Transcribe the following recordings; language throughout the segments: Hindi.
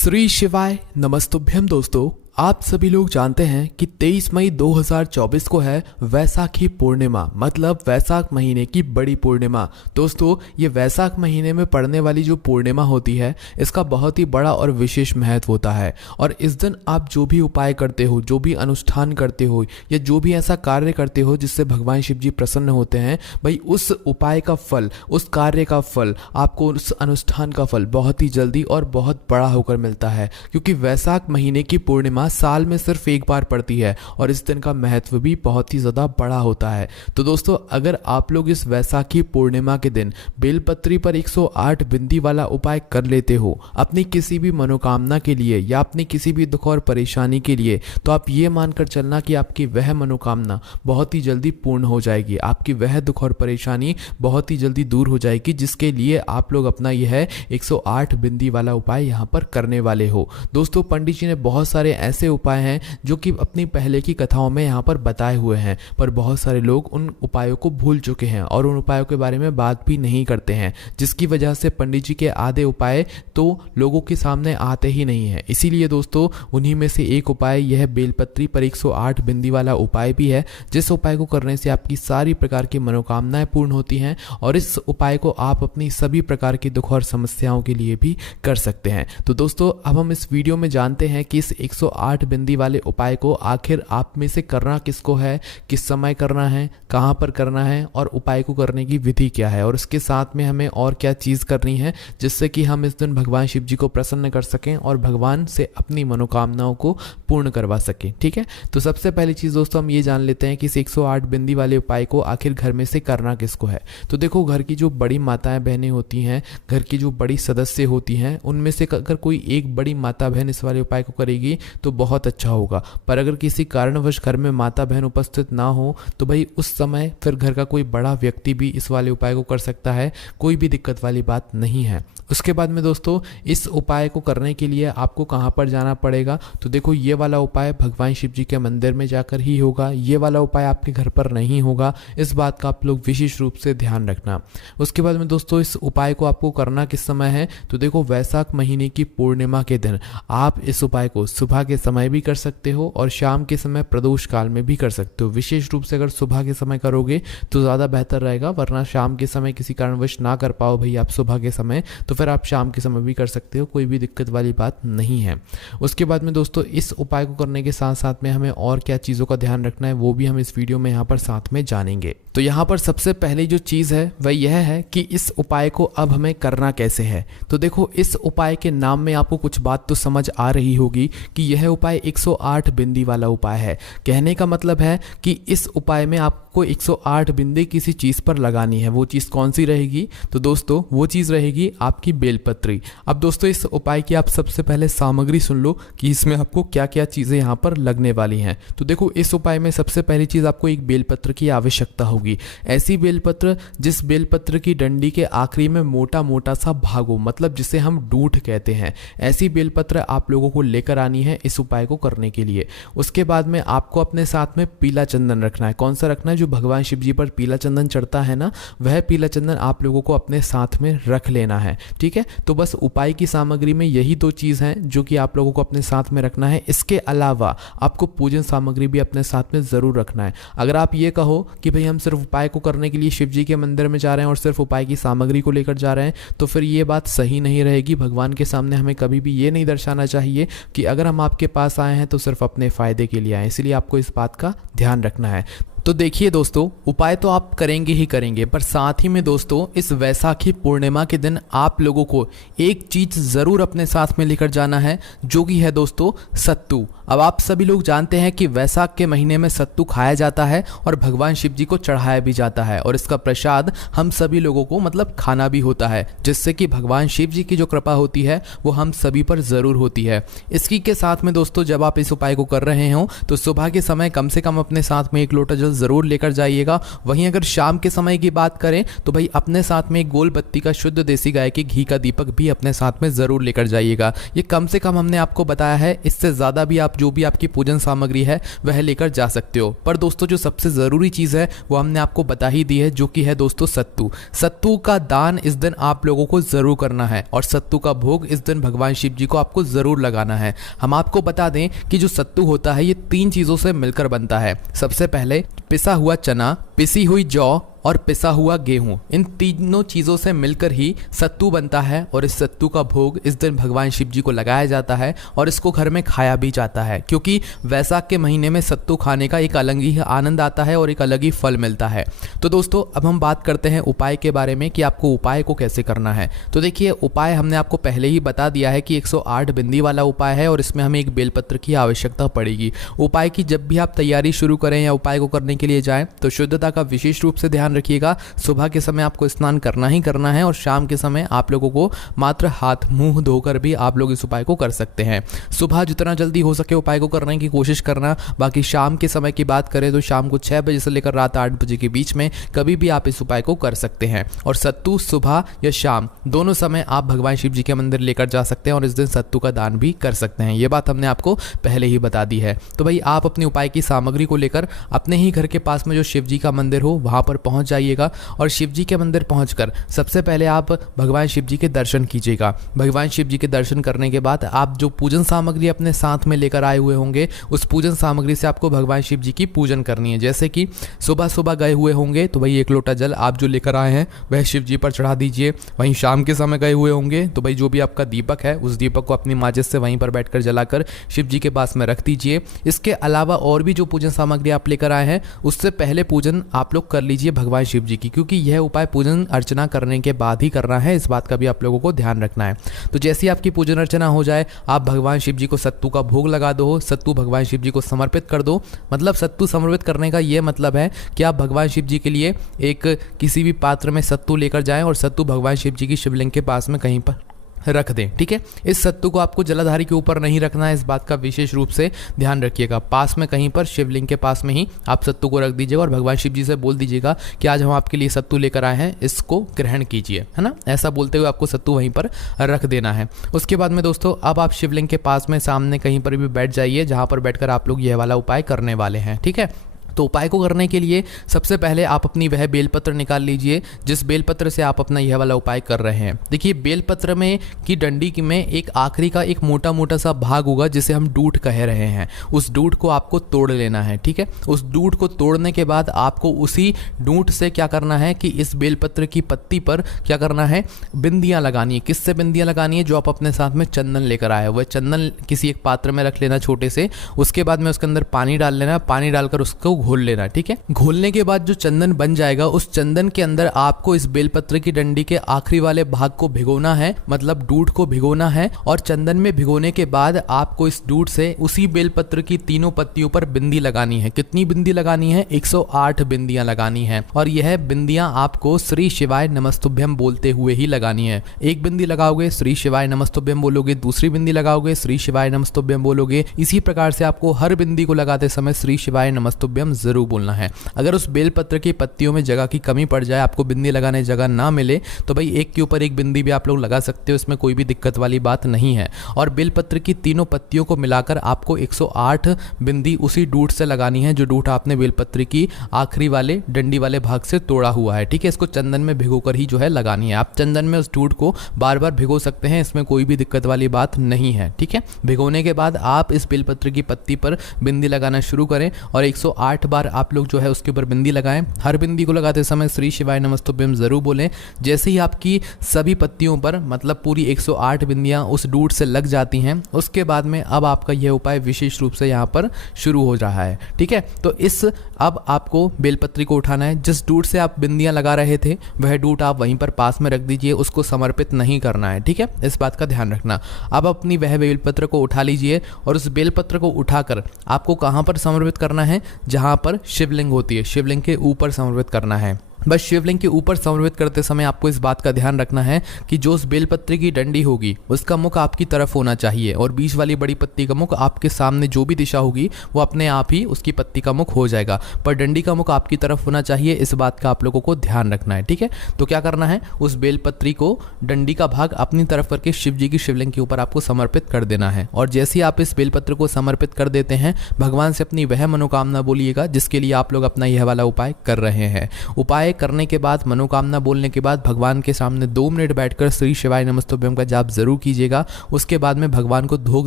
श्री शिवाय नमस्तुभ्यम दोस्तों। आप सभी लोग जानते हैं कि 23 मई 2024 को है वैसाखी पूर्णिमा, मतलब वैसाख महीने की बड़ी पूर्णिमा। दोस्तों ये वैसाख महीने में पड़ने वाली जो पूर्णिमा होती है इसका बहुत ही बड़ा और विशेष महत्व होता है। और इस दिन आप जो भी उपाय करते हो, जो भी अनुष्ठान करते हो या जो भी ऐसा कार्य करते हो जिससे भगवान शिव जी प्रसन्न होते हैं, भाई उस उपाय का फल, उस कार्य का फल, आपको उस अनुष्ठान का फल बहुत ही जल्दी और बहुत बड़ा होकर मिलता है। क्योंकि वैसाख महीने की पूर्णिमा साल में सिर्फ एक बार पड़ती है और इस दिन का महत्व भी बहुत ही ज़्यादा बड़ा होता है। तो दोस्तों अगर आप लोग इस वैसाखी पूर्णिमा के दिन बेलपत्री पर 108 बिंदी वाला उपाय कर लेते हो अपनी किसी भी मनोकामना के लिए या अपनी किसी भी दुख और परेशानी के लिए, तो आप ये मानकर चलना कि आपकी वह मनोकामना बहुत ही जल्दी पूर्ण हो जाएगी, आपकी वह दुख और परेशानी बहुत ही जल्दी दूर हो जाएगी, जिसके लिए आप लोग अपना यह 108 बिंदी वाला उपाय यहाँ पर करने वाले हो। दोस्तों पंडित जी ने बहुत सारे ऐसे उपाय हैं जो कि अपनी पहले की कथाओं में यहाँ पर बताए हुए हैं, पर बहुत सारे लोग उन उपायों को भूल चुके हैं और उन उपायों के बारे में बात भी नहीं करते हैं, जिसकी वजह से पंडित जी के आधे उपाय तो लोगों के सामने आते ही नहीं हैं। इसीलिए दोस्तों उन्हीं में से एक उपाय यह बेलपत्री पर 108 बिंदी वाला उपाय भी है, जिस उपाय को करने से आपकी सारी प्रकार की मनोकामनाएं पूर्ण होती हैं और इस उपाय को आप अपनी सभी प्रकार की दुख और समस्याओं के लिए भी कर सकते हैं। तो दोस्तों अब हम इस वीडियो में जानते हैं कि इस 108 बिंदी वाले उपाय को आखिर आप में से करना किसको है, किस समय करना है, कहां पर करना है और उपाय को करने की विधि क्या है, और उसके साथ में हमें और क्या चीज करनी है जिससे कि हम इस दिन भगवान शिव जी को प्रसन्न कर सकें और भगवान से अपनी मनोकामनाओं को पूर्ण करवा सकें। ठीक है, तो सबसे पहली चीज दोस्तों हम ये जान लेते हैं कि इस 108 बिंदी वाले उपाय को आखिर घर में से करना किसको है। तो देखो घर की जो बड़ी माताएं बहनें होती हैं, घर की जो बड़ी सदस्य होती हैं, उनमें से अगर कोई एक बड़ी माता बहन इस वाले उपाय को करेगी तो बहुत अच्छा होगा। पर अगर किसी कारणवश घर में माता बहन उपस्थित ना हो तो भाई उस समय फिर घर का कोई बड़ा व्यक्ति भी इस वाले उपाय को कर सकता है, कोई भी दिक्कत वाली बात नहीं है। उसके बाद में दोस्तों इस उपाय को करने के लिए आपको कहाँ पर जाना पड़ेगा, तो देखो ये वाला उपाय भगवान शिव जी के मंदिर में जाकर ही होगा, ये वाला उपाय आपके घर पर नहीं होगा, इस बात का आप लोग विशेष रूप से ध्यान रखना। उसके बाद में दोस्तों इस उपाय को आपको करना किस समय है, तो देखो वैसाख महीने की पूर्णिमा के दिन आप इस उपाय को सुबह के समय भी कर सकते हो और शाम के समय प्रदोष काल में भी कर सकते हो। विशेष रूप से अगर सुबह के समय करोगे तो ज़्यादा बेहतर रहेगा, वरना शाम के समय किसी कारणवश ना कर पाओ भाई आप सुबह के समय, तो फिर आप शाम के समय भी कर सकते हो, कोई भी दिक्कत वाली बात नहीं है। उसके बाद में दोस्तों इस उपाय को करने के साथ साथ में हमें और क्या चीज़ों का ध्यान रखना है वो भी हम इस वीडियो में यहाँ पर साथ में जानेंगे। तो यहाँ पर सबसे पहली जो चीज़ है वह यह है कि इस उपाय को अब हमें करना कैसे है। तो देखो इस उपाय के नाम में आपको कुछ बात तो समझ आ रही होगी कि यह उपाय 108 बिंदी वाला उपाय है। कहने का मतलब है कि इस उपाय में आपको 108 बिंदी किसी चीज़ पर लगानी है। वो चीज़ कौन सी रहेगी, तो दोस्तों वो चीज़ रहेगी आपकी बेलपत्री। अब दोस्तों इस उपाय की आप सबसे पहले सामग्री सुन लो कि इसमें आपको क्या क्या चीज़ें यहाँ पर लगने वाली हैं। तो देखो इस उपाय में सबसे पहली चीज़ आपको एक बेलपत्र की आवश्यकता होगी। ऐसी बेलपत्र जिस बेलपत्र की डंडी के आखिरी में मोटा मोटा सा भाग हो, मतलब जिसे हम डूंठ कहते हैं, ऐसी बेलपत्र आप लोगों को लेकर आनी है इस उपाय को करने के लिए। उसके बाद में आपको अपने साथ में पीला चंदन रखना है। कौन सा रखना है, जो भगवान शिव जी पर पीला चंदन चढ़ता है ना, वह पीला चंदन आप लोगों को अपने साथ में रख लेना है। ठीक है, तो बस उपाय की सामग्री में यही दो चीज़ हैं जो कि आप लोगों को अपने साथ में रखना है। इसके अलावा आपको पूजन सामग्री भी अपने साथ में ज़रूर रखना है। अगर आप ये कहो कि भाई हम सिर्फ उपाय को करने के लिए शिव जी के मंदिर में जा रहे हैं और सिर्फ उपाय की सामग्री को लेकर जा रहे हैं, तो फिर ये बात सही नहीं रहेगी। भगवान के सामने हमें कभी भी ये नहीं दर्शाना चाहिए कि अगर हम आपके पास आए हैं तो सिर्फ अपने फ़ायदे के लिए आए, इसलिए आपको इस बात का ध्यान रखना है। तो देखिए दोस्तों उपाय तो आप करेंगे ही करेंगे, पर साथ ही में दोस्तों इस वैसाखी पूर्णिमा के दिन आप लोगों को एक चीज़ ज़रूर अपने साथ में लेकर जाना है, जो कि है दोस्तों सत्तू। अब आप सभी लोग जानते हैं कि वैसाख के महीने में सत्तू खाया जाता है और भगवान शिव जी को चढ़ाया भी जाता है और इसका प्रसाद हम सभी लोगों को मतलब खाना भी होता है, जिससे कि भगवान शिव जी की जो कृपा होती है वो हम सभी पर ज़रूर होती है। इसी के साथ में दोस्तों जब आप इस उपाय को कर रहे हो तो सुबह के समय कम से कम अपने साथ में 1 लोटा जल ज़रूर लेकर जाइएगा। वहीं अगर शाम के समय की बात करें तो भाई अपने साथ में एक गोल बत्ती का शुद्ध देसी गाय के घी का दीपक भी अपने साथ में ज़रूर लेकर जाइएगा। ये कम से कम हमने आपको बताया है, इससे ज़्यादा भी आप जो भी आपकी पूजन सामग्री है वह लेकर जा सकते हो। पर दोस्तों जो सबसे ज़रूरी चीज़ है वो हमने आपको बता ही दी है, जो कि है दोस्तों सत्तू। सत्तू का दान इस दिन आप लोगों को ज़रूर करना है और सत्तू का भोग इस दिन भगवान शिव जी को आपको ज़रूर लगाना है। हम आपको बता दें कि जो सत्तू होता है ये 3 चीज़ों से मिलकर बनता है। सबसे पहले पिसा हुआ चना, पिसी हुई जौ और पिसा हुआ गेहूं, इन तीनों चीज़ों से मिलकर ही सत्तू बनता है और इस सत्तू का भोग इस दिन भगवान शिव जी को लगाया जाता है और इसको घर में खाया भी जाता है, क्योंकि वैसाख के महीने में सत्तू खाने का एक अलग ही आनंद आता है और एक अलग ही फल मिलता है। तो दोस्तों अब हम बात करते हैं उपाय के बारे में कि आपको उपाय को कैसे करना है। तो देखिए उपाय हमने आपको पहले ही बता दिया है कि 108 बिंदी वाला उपाय है और इसमें हमें एक बेलपत्र की आवश्यकता पड़ेगी। उपाय की जब भी आप तैयारी शुरू करें या उपाय को करने के लिए जाएं तो शुद्धता का विशेष रूप से ध्यान रखिएगा। सुबह के समय आपको स्नान करना ही करना है और शाम के समय आप लोगों को मात्र हाथ मुंह धोकर भी आप लोग इस उपाय को कर सकते हैं। सुबह जितना जल्दी हो सके उपाय को करने की कोशिश करना। बाकी शाम के समय की बात करें तो शाम को 6 बजे से लेकर रात 8 बजे के बीच में कभी भी आप इस उपाय को कर सकते हैं। और सत्तू सुबह या शाम दोनों समय आप भगवान शिव जी के मंदिर लेकर जा सकते हैं और इस दिन सत्तू का दान भी कर सकते हैं। ये बात हमने आपको पहले ही बता दी है। तो भाई आप अपनी उपाय की सामग्री को लेकर अपने ही घर के पास में जो शिव जी का मंदिर हो वहां पर पहुंच जाइएगा और शिव जी के मंदिर पहुंचकर सबसे पहले आप भगवान शिव जी के दर्शन कीजिएगा। भगवान शिव जी के दर्शन करने के बाद आप जो पूजन सामग्री अपने साथ में लेकर आए हुए होंगे उस पूजन सामग्री से आपको भगवान शिव जी की पूजन करनी है। जैसे कि सुबह सुबह गए हुए होंगे तो भाई 1 लोटा जल आप जो लेकर आए हैं वह शिव जी पर चढ़ा दीजिए। वहीं शाम के समय गए हुए होंगे तो भाई जो भी आपका दीपक है उस दीपक को अपनी माचिस से वहीं पर बैठकर जलाकर शिव जी के पास में रख दीजिए। इसके अलावा और भी जो पूजन सामग्री आप लेकर आए हैं उससे पहले पूजन आप लोग कर लीजिए भगवान शिव जी की, क्योंकि यह उपाय पूजन अर्चना करने के बाद ही करना है। इस बात का भी आप लोगों को ध्यान रखना है। तो जैसे ही आपकी पूजन अर्चना हो जाए आप भगवान शिव जी को सत्तू का भोग लगा दो, सत्तू भगवान शिव जी को समर्पित कर दो। मतलब सत्तू समर्पित करने का ये मतलब है कि आप भगवान शिव जी के लिए एक किसी भी पात्र में सत्तू लेकर जाएं और सत्तू भगवान शिव जी की शिवलिंग के पास में कहीं पर रख दें। ठीक है, इस सत्तू को आपको जलाधारी के ऊपर नहीं रखना है, इस बात का विशेष रूप से ध्यान रखिएगा। पास में कहीं पर शिवलिंग के पास में ही आप सत्तू को रख दीजिएगा और भगवान शिव जी से बोल दीजिएगा कि आज हम आपके लिए सत्तू लेकर आए हैं, इसको ग्रहण कीजिए, है ना। ऐसा बोलते हुए आपको सत्तू वहीं पर रख देना है। उसके बाद में दोस्तों अब आप शिवलिंग के पास में सामने कहीं पर भी बैठ जाइए जहाँ पर बैठकर आप लोग यह वाला उपाय करने वाले हैं। ठीक है, तो उपाय को करने के लिए सबसे पहले आप अपनी वह बेलपत्र निकाल लीजिए जिस बेलपत्र से आप अपना यह वाला उपाय कर रहे हैं। देखिए बेलपत्र में की डंडी में एक आखिरी का एक मोटा मोटा सा भाग होगा जिसे हम डूट कह रहे हैं। उस डूट को आपको तोड़ लेना है। ठीक है, उस डूट को तोड़ने के बाद आपको उसी डूट से क्या करना है कि इस बेलपत्र की पत्ती पर क्या करना है, बिंदियां लगानी है। किससे बिंदियां लगानी है? जो आप अपने साथ में चंदन लेकर आए, वह चंदन किसी एक पात्र में रख लेना छोटे से। उसके बाद में उसके अंदर पानी डाल लेना, पानी डालकर उसको घोल लेना। ठीक है, घोलने के बाद जो चंदन बन जाएगा उस चंदन के अंदर आपको इस बेलपत्र की डंडी के आखिरी वाले भाग को भिगोना है, मतलब डूट को भिगोना है। और चंदन में भिगोने के बाद आपको इस डूट से उसी बेलपत्र की तीनों पत्तियों पर बिंदी लगानी है। कितनी बिंदी लगानी है? 108 बिंदियां लगानी है। और यह बिंदियां आपको श्री शिवाय नमस्तुभ्यम बोलते हुए ही लगानी है। एक बिंदी लगाओगे श्री शिवाय नमस्तुभ्यम बोलोगे, दूसरी बिंदी लगाओगे श्री शिवाय नमस्तुभ्यम बोलोगे। इसी प्रकार से आपको हर बिंदी को लगाते समय श्री शिवाय नमस्तुभ्यम जरूर बोलना है। अगर उस बेलपत्र की पत्तियों में जगह की कमी पड़ जाए, आपको बिंदी लगाने जगह ना मिले, तो भाई एक के ऊपर एक बिंदी भी आप लोग लगा सकते हो, इसमें कोई भी दिक्कत वाली बात नहीं है। और बेलपत्र की तीनों पत्तियों को मिलाकर आपको 108 बिंदी उसी डूट से लगानी है जो डूट आपने बेलपत्र की आखिरी वाले डंडी वाले भाग से तोड़ा हुआ है। ठीक है, इसको चंदन में भिगोकर ही जो है लगानी है। आप चंदन में उस डूट को बार बार भिगो सकते हैं, इसमें कोई भी दिक्कत वाली बात नहीं है। ठीक है, भिगोने के बाद आप इस बेलपत्र की पत्ती पर बिंदी लगाना शुरू करें और 108 बार आप लोग जो है उसके ऊपर बिंदी लगाएं। हर बिंदी को लगाते समय श्री शिवाय नमस्तुभ्यम जरूर बोलें। जैसे ही आपकी सभी पत्तियों पर मतलब पूरी 108 बिंदियां उस डूट से लग जाती हैं, उसके बाद में अब आपका यह उपाय विशेष रूप से यहाँ पर शुरू हो रहा है। ठीक है, तो इस अब आपको बेलपत्री को उठाना है। जिस डूट से आप बिंदियां लगा रहे थे वह डूट आप वहीं पर पास में रख दीजिए, उसको समर्पित नहीं करना है। ठीक है, इस बात का ध्यान रखना। अब अपनी वह बेलपत्र को उठा लीजिए और उस बेलपत्र को उठाकर आपको कहाँ पर समर्पित करना है? जहाँ पर शिवलिंग होती है, शिवलिंग के ऊपर समर्पित करना है। बस शिवलिंग के ऊपर समर्पित करते समय आपको इस बात का ध्यान रखना है कि जो उस बेलपत्री की डंडी होगी उसका मुख आपकी तरफ होना चाहिए और बीच वाली बड़ी पत्ती का मुख आपके सामने जो भी दिशा होगी वो अपने आप ही उसकी पत्ती का मुख हो जाएगा, पर डंडी का मुख आपकी तरफ होना चाहिए। इस बात का आप लोगों को ध्यान रखना है, ठीक है। तो क्या करना है, उस बेलपत्री को डंडी का भाग अपनी तरफ करके शिव जी की शिवलिंग के ऊपर आपको समर्पित कर देना है। और जैसे ही आप इस बेलपत्र को समर्पित कर देते हैं, भगवान से अपनी वह मनोकामना बोलिएगा जिसके लिए आप लोग अपना यह वाला उपाय कर रहे हैं। उपाय करने के बाद, मनोकामना बोलने के बाद भगवान के सामने 2 मिनट बैठकर श्री शिवाय नमस्तुभ्यम का जाप जरूर कीजिएगा। उसके बाद में भगवान को धूप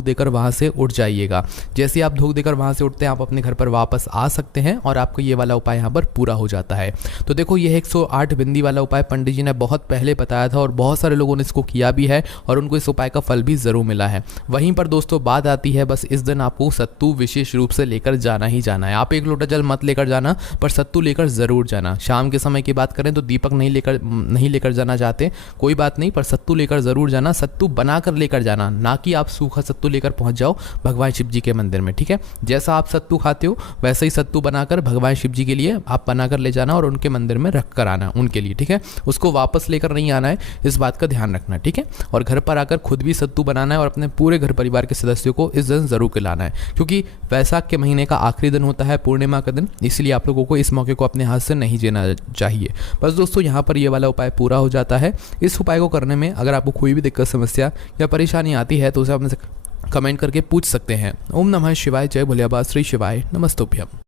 देकर वहां से उठ जाइएगा। जैसे आप धूप देकर वहां से उठते हैं, आप अपने घर पर वापस आ सकते हैं और आपको ये वाला उपाय यहाँ पर पूरा हो जाता है। तो देखो, यह 108 बिंदी वाला उपाय पंडित जी ने बहुत पहले बताया था और बहुत सारे लोगों ने इसको किया भी है और उनको इस उपाय का फल भी जरूर मिला है। वहीं पर दोस्तों बात आती है, बस इस दिन आपको सत्तू विशेष रूप से लेकर जाना ही जाना है। आप 1 लोटा जल मत लेकर जाना, पर सत्तू लेकर जरूर जाना। शाम के समय की बात करें तो दीपक नहीं लेकर जाना चाहते, कोई बात नहीं, पर सत्तू लेकर जरूर जाना। सत्तू बनाकर लेकर जाना, ना कि आप सूखा सत्तू लेकर पहुंच जाओ भगवान शिव जी के मंदिर में, ठीक है। जैसा आप सत्तू खाते हो वैसे ही सत्तू बनाकर भगवान शिव जी के लिए आप बनाकर ले जाना और उनके मंदिर में रख कर आना उनके लिए, ठीक है। उसको वापस लेकर नहीं आना है, इस बात का ध्यान रखना, ठीक है। और घर पर आकर खुद भी सत्तू बनाना है और अपने पूरे घर परिवार के सदस्यों को इस दिन जरूर खिलाना है, क्योंकि वैशाख के महीने का आखिरी दिन होता है, पूर्णिमा का दिन, इसलिए आप लोगों को इस मौके को अपने हाथ से नहीं जीना चाहिए। बस दोस्तों, यहाँ पर ये वाला उपाय पूरा हो जाता है। इस उपाय को करने में अगर आपको कोई भी दिक्कत, समस्या या परेशानी आती है तो उसे अपने कमेंट करके पूछ सकते हैं। ओम नमः शिवाय, जय भोलेबाबा, श्री शिवाय नमस्तुभ्यम।